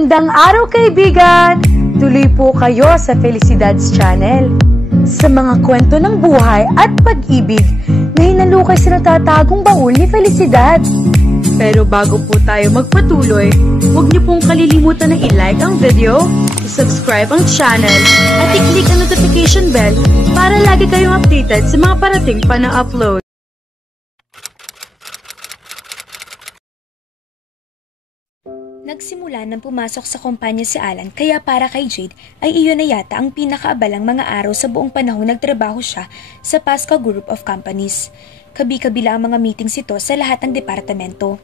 Magandang araw kaibigan! Tuloy po kayo sa Felicidad's Channel. Sa mga kwento ng buhay at pag-ibig na hinalukay sa natatagong baul ni Felicidad. Pero bago po tayo magpatuloy, huwag niyo pong kalilimutan na i-like ang video, i-subscribe ang channel, at i-click ang notification bell para lagi kayong updated sa mga parating pa na upload. Nagsimula nang pumasok sa kumpanya si Alan kaya para kay Jade ay iyon na yata ang pinakaabalang mga araw sa buong panahong nagtrabaho siya sa Pascal Group of Companies. Kabi-kabila ang mga meetings ito sa lahat ng departamento.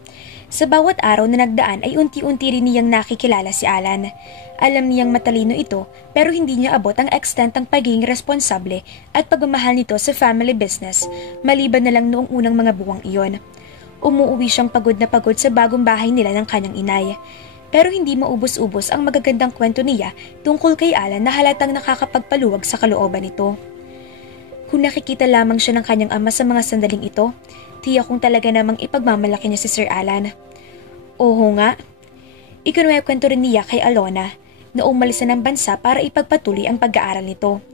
Sa bawat araw na nagdaan ay unti-unti rin niyang nakikilala si Alan. Alam niyang matalino ito pero hindi niya abot ang extent ng pagiging responsable at pagmamahal nito sa family business maliban na lang noong unang mga buwang iyon. Umuuwi siyang pagod na pagod sa bagong bahay nila ng kanyang inay. Pero hindi maubos-ubos ang magagandang kwento niya tungkol kay Alan na halatang nakakapagpaluwag sa kalooban nito. Kung nakikita lamang siya ng kanyang ama sa mga sandaling ito, tiyak kong talaga namang ipagmamalaki niya si Sir Alan. Oo nga. Ikinuwento rin niya kay Alona na umalis na ng bansa para ipagpatuloy ang pag-aaral nito.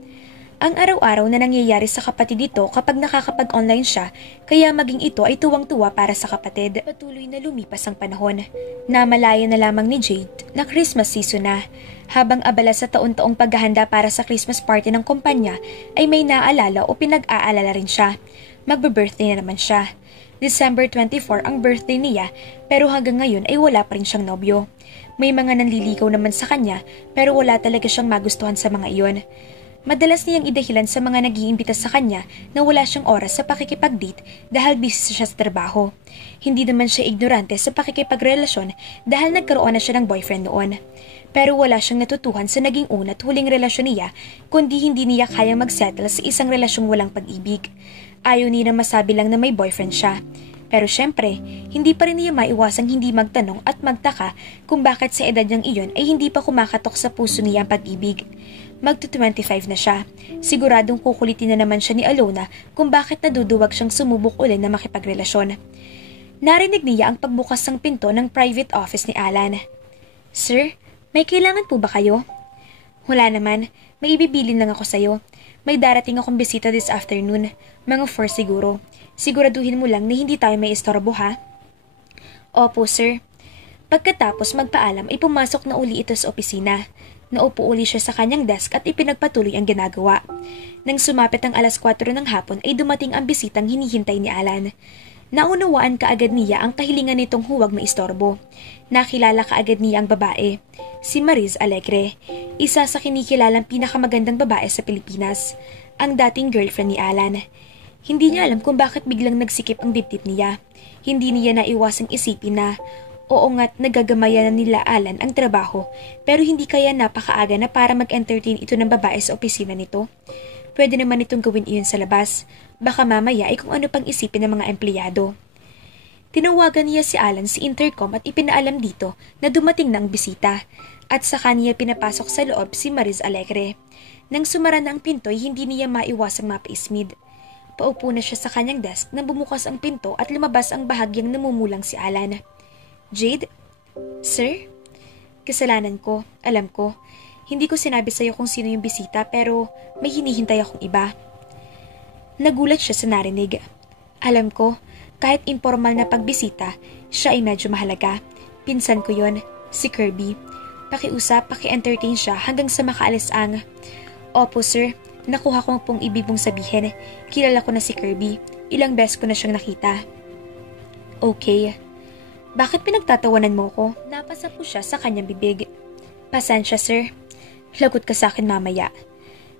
Ang araw-araw na nangyayari sa kapatid nito kapag nakakapag-online siya, kaya maging ito ay tuwang-tuwa para sa kapatid. Patuloy na lumipas ang panahon. Namalaya na lamang ni Jade na Christmas season na. Habang abala sa taon-taong paghahanda para sa Christmas party ng kumpanya, ay may naalala o pinag-aalala rin siya. Magbe-birthday na naman siya. December 24 ang birthday niya, pero hanggang ngayon ay wala pa rin siyang nobyo. May mga nanliligaw naman sa kanya, pero wala talaga siyang magustuhan sa mga iyon. Madalas niyang idahilan sa mga nag-iimbita sa kanya na wala siyang oras sa pakikipag-date dahil busy siya sa trabaho. Hindi naman siya ignorante sa pakikipagrelasyon dahil nagkaroon na siya ng boyfriend noon. Pero wala siyang natutuhan sa naging una at huling relasyon niya kundi hindi niya kayang magsettle sa isang relasyong walang pag-ibig. Ayaw niya na masabi lang na may boyfriend siya. Pero syempre, hindi pa rin niya maiwasang hindi magtanong at magtaka kung bakit sa edad niyang iyon ay hindi pa kumakatok sa puso niya ang pag-ibig. Magto-25 na siya. Siguradong kukulitin na naman siya ni Alona kung bakit naduduwag siyang sumubok uli na makipagrelasyon. Narinig niya ang pagbukas ng pinto ng private office ni Alan. Sir, may kailangan po ba kayo? Wala naman, may ibibilin lang ako sa'yo. May darating akong bisita this afternoon, mga 4 siguro. Siguraduhin mo lang na hindi tayo may istorbo ha? Opo sir. Pagkatapos magpaalam ay pumasok na uli ito sa opisina. Naupo uli siya sa kanyang desk at ipinagpatuloy ang ginagawa. Nang sumapit ang alas 4 ng hapon ay dumating ang bisitang hinihintay ni Alan. Naunawaan kaagad niya ang kahilingan nitong huwag maistorbo. Nakilala kaagad niya ang babae, si Mariz Alegre, isa sa kinikilalang pinakamagandang babae sa Pilipinas, ang dating girlfriend ni Alan. Hindi niya alam kung bakit biglang nagsikip ang dibdib niya. Hindi niya naiwasang isipin na oo nga't nagagamayan na nila Alan ang trabaho pero hindi kaya napakaaga na para mag-entertain ito ng babae sa opisina nito. Pwede naman itong gawin iyon sa labas. Baka mamaya ay kung ano pang isipin ng mga empleyado. Tinawagan niya si Alan sa intercom at ipinaalam dito na dumating na ang bisita at saka niya pinapasok sa loob si Mariz Alegre. Nang sumara na ang pinto ay hindi niya maiwasang mapaismid. Paupo na siya sa kanyang desk nang bumukas ang pinto at lumabas ang bahagyang namumulang si Alan. Jade? Sir? Kasalanan ko, alam ko. Hindi ko sinabi sa'yo kung sino yung bisita pero may hinihintay akong iba. Nagulat siya sa narinig. Alam ko, kahit informal na pagbisita, siya ay medyo mahalaga. Pinsan ko yon, si Kirby. Pakiusap, paki-entertain siya hanggang sa makaalis ang... Opo sir, nakuha ko pong ibig mong sabihin. Kilala ko na si Kirby. Ilang beses ko na siyang nakita. Okay. Bakit pinagtatawanan mo ko? Napasa po siya sa kanyang bibig. Pasensya sir. Lagot ka sa akin mamaya.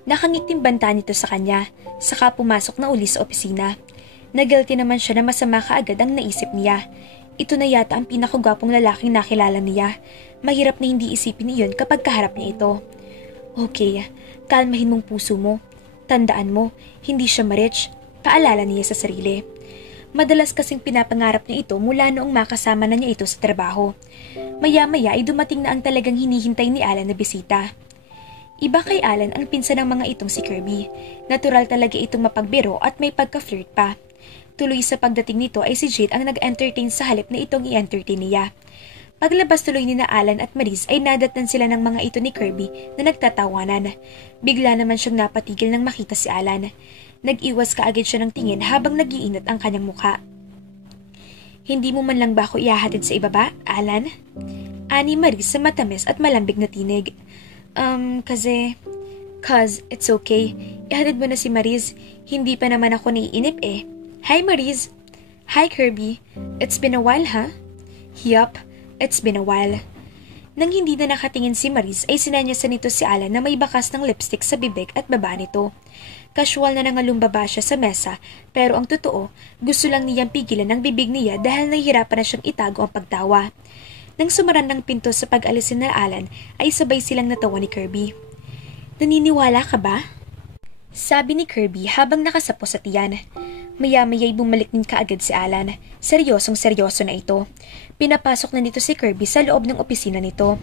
Nakangiting banta nito sa kanya, saka pumasok na uli sa opisina. Naguilty naman siya na masama kaagad ang naisip niya. Ito na yata ang pinakagwapong lalaking nakilala niya. Mahirap na hindi isipin iyon kapag kaharap niya ito. Okay, kalmahin mong puso mo. Tandaan mo, hindi siya ma-rich. Paalala niya sa sarili. Madalas kasing pinapangarap niya ito mula noong makasama na niya ito sa trabaho. Maya-maya ay dumating na ang talagang hinihintay ni Alan na bisita. Iba kay Alan ang pinsan ng mga itong si Kirby. Natural talaga itong mapagbiro at may pagka-flirt pa. Tuloy sa pagdating nito ay si Jade ang nag-entertain sa halip na itong i-entertain niya. Paglabas tuloy ni na Alan at Maris ay nadatnan sila ng mga ito ni Kirby na nagtatawanan. Bigla naman siyang napatigil nang makita si Alan. Nag-iwas kaagad siya ng tingin habang nag-iinat ang kanyang mukha. Hindi mo man lang ba ako ihahatid sa ibaba, Alan? Ani Maris sa matamis at malambig na tinig. Cause, it's okay. Ihatid mo na si Maris. Hindi pa naman ako naiinip eh. Hi Maris! Hi Kirby! It's been a while, huh? Yup, it's been a while. Nang hindi na nakatingin si Maris ay sinanyasan nito si Alan na may bakas ng lipstick sa bibig at baba nito. Casual na nangalumbaba siya sa mesa pero ang totoo, gusto lang niyang pigilan ang bibig niya dahil nahihirapan na siyang itago ang pagtawa. Nang sumaran ng pinto sa pag-alisin na Alan ay sabay silang natawa ni Kirby. Naniniwala ka ba? Sabi ni Kirby habang nakasapo sa tiyan. Maya-maya'y bumalik din kaagad si Alan. Seryosong-seryoso na ito. Pinapasok na nito si Kirby sa loob ng opisina nito.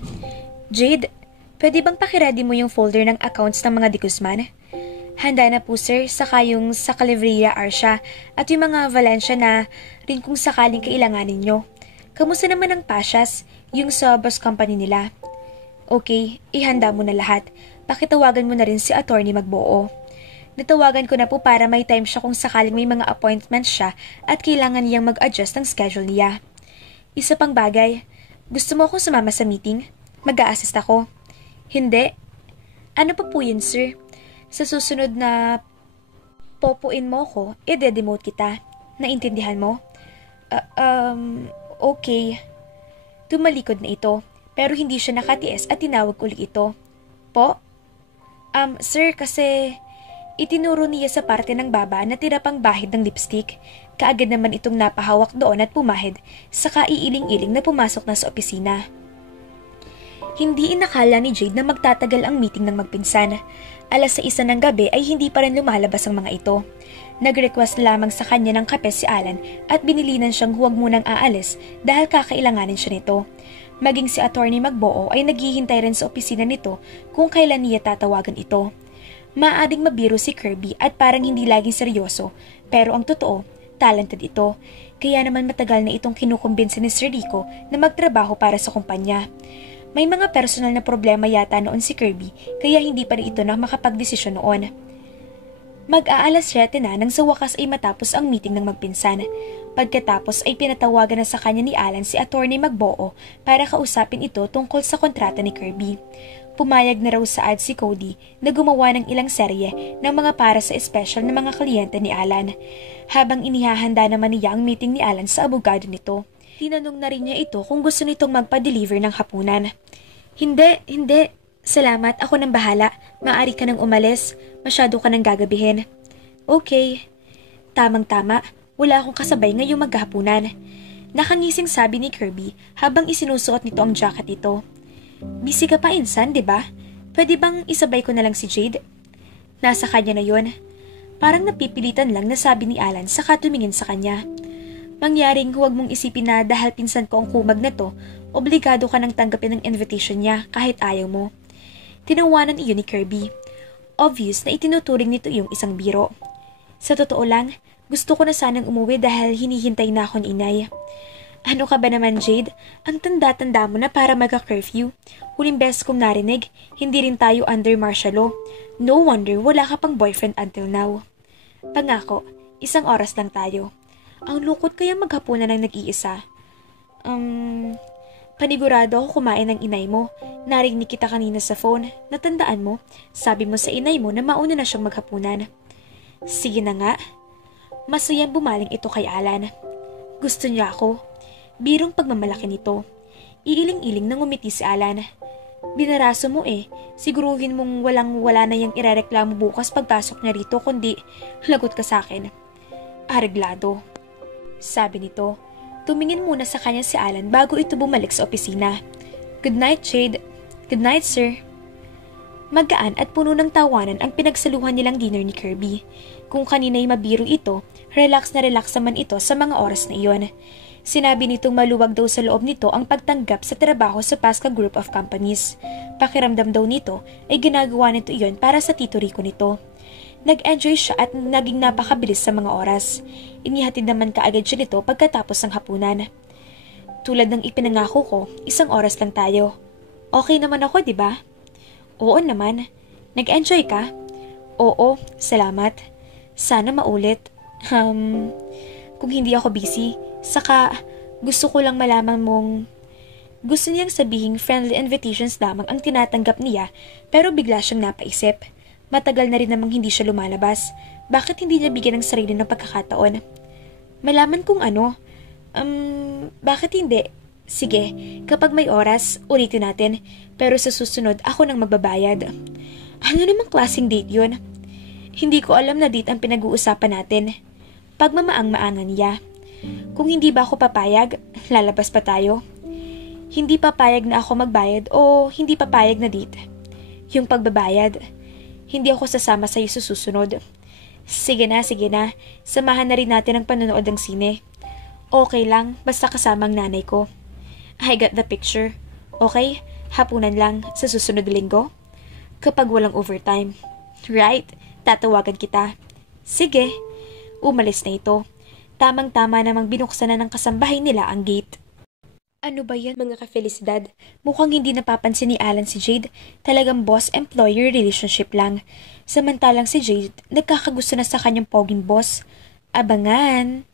Jade, pwede bang pakiready mo yung folder ng accounts ng mga De Guzman? Handa na po sir, saka yung sa Calivria Arcia at yung mga Valencia na rin kung sakaling kailanganin nyo. Kamusta naman ang Pasias, yung sa bus company nila? Okay, ihanda mo na lahat. Pakitawagan mo na rin si Attorney Magbuo. Natawagan ko na po para may time siya kung sakaling may mga appointments siya at kailangan niyang mag-adjust ng schedule niya. Isa pang bagay, gusto mo akong sumama sa meeting? Mag-a-assist ako. Hindi. Ano pa po yun, sir? Sa susunod na popuin mo ko, i-demote kita. Naintindihan mo? Okay. Tumalikod na ito, pero hindi siya nakatiis at tinawag ulit ito. Po? Sir, kasi itinuro niya sa parte ng baba na tira pang bahid ng lipstick. Kaagad naman itong napahawak doon at pumahid, saka iiling-iling na pumasok na sa opisina. Hindi inakala ni Jade na magtatagal ang meeting ng magpinsan. 1:00 ng gabi ay hindi pa rin lumalabas ang mga ito. Nag-request lamang sa kanya ng kape si Alan at binilinan siyang huwag munang aalis dahil kakailanganin siya nito. Maging si Attorney Magbuo ay naghihintay rin sa opisina nito kung kailan niya tatawagan ito. Maaaring mabiro si Kirby at parang hindi laging seryoso, pero ang totoo, talented ito. Kaya naman matagal na itong kinukumbinsa ni Sir Rico na magtrabaho para sa kumpanya. May mga personal na problema yata noon si Kirby kaya hindi pa rin ito na makapagdesisyon noon. Mag-aalas 7 na nang sa wakas ay matapos ang meeting ng magpinsan. Pagkatapos ay pinatawagan na sa kanya ni Alan si Attorney Magbuo para kausapin ito tungkol sa kontrata ni Kirby. Pumayag na raw sa ad si Cody na gumawa ng ilang serye ng mga para sa special na mga kliyente ni Alan. Habang inihahanda naman niya ang meeting ni Alan sa abogado nito, tinanong na rin niya ito kung gusto nitong magpa-deliver ng hapunan. Hindi. Salamat, ako nang bahala. Maaari ka nang umalis. Masyado ka nang gagabihin. Okay. Tamang-tama, wala akong kasabay ngayong maghapunan. Nakangising sabi ni Kirby habang isinusuot nito ang jacket nito. Busy ka pa insan, diba? Pwede bang isabay ko na lang si Jade? Nasa kanya na yon. Parang napipilitan lang na sabi ni Alan saka tumingin sa kanya. Mangyaring huwag mong isipin na dahil pinsan ko ang kumag na to, obligado ka nang tanggapin ang invitation niya kahit ayaw mo. Tinawanan iyon ni Kirby. Obvious na itinuturing nito yung isang biro. Sa totoo lang, gusto ko na sanang umuwi dahil hinihintay na ako ni inay. Ano ka ba naman, Jade? Ang tanda-tanda mo na para magka-curfew. Huling beses kong narinig, hindi rin tayo under martial law. No wonder wala ka pang boyfriend until now. Pangako, 1 oras lang tayo. Ang lukot kaya maghapunan ng nag-iisa. Panigurado ako kumain ng inay mo. Narinig kita kanina sa phone. Natandaan mo, sabi mo sa inay mo na mauna na siyang maghapunan. Sige na nga. Masayang bumaling ito kay Alan. Gusto niya ako. Birong pagmamalaki nito. Iiling-iling nang umiti si Alan. Binaraso mo eh. Siguruhin mong walang-wala na yung irereklamo bukas pagpasok niya rito kundi lagot ka sa akin. Areglado. Sabi nito. Tumingin muna sa kanya si Alan bago ito bumalik sa opisina. Good night, Jade. Good night, sir. Magaan at puno ng tawanan ang pinagsaluhan nilang dinner ni Kirby. Kung kanina'y mabiro ito, relax na relax naman ito sa mga oras na iyon. Sinabi nitong maluwag daw sa loob nito ang pagtanggap sa trabaho sa Pasca Group of Companies. Pakiramdam daw nito ay ginagawa nito iyon para sa Tito Rico nito. Nag-enjoy siya at naging napakabilis sa mga oras. Inihatid naman kaagad siya nito pagkatapos ng hapunan. Tulad ng ipinangako ko, 1 oras lang tayo. Okay naman ako, di ba? Oo naman. Nag-enjoy ka? Oo, salamat. Sana maulit. Kung hindi ako busy, saka gusto ko lang malaman mong gusto niyang sabihing friendly invitations lamang ang tinatanggap niya pero bigla siyang napaisip. Matagal na rin namang hindi siya lumalabas. Bakit hindi niya bigyan ng sarili ng pagkakataon? Malaman kung ano. Bakit hindi? Sige, kapag may oras, ulitin natin. Pero sa susunod, ako nang magbabayad. Ano namang klaseng date yun? Hindi ko alam na date ang pinag-uusapan natin. Pagmamaang-maangan niya. Kung hindi ba ako papayag, lalabas pa tayo. Hindi papayag na ako magbayad o hindi papayag na date. Yung pagbabayad, hindi ako sasama sa'yo sa susunod. Sige na. Samahan na rin natin ang panonood ng sine. Okay lang, basta kasama ang nanay ko. I got the picture. Okay, hapunan lang sa susunod linggo. Kapag walang overtime. Right, tatawagan kita. Sige, umalis na ito. Tamang-tama namang binuksan na ng kasambahay nila ang gate. Ano ba yan mga ka-Felicidad? Mukhang hindi napapansin ni Alan si Jade. Talagang boss-employer relationship lang. Samantalang si Jade, nagkakagusto na sa kanyang poging boss. Abangan!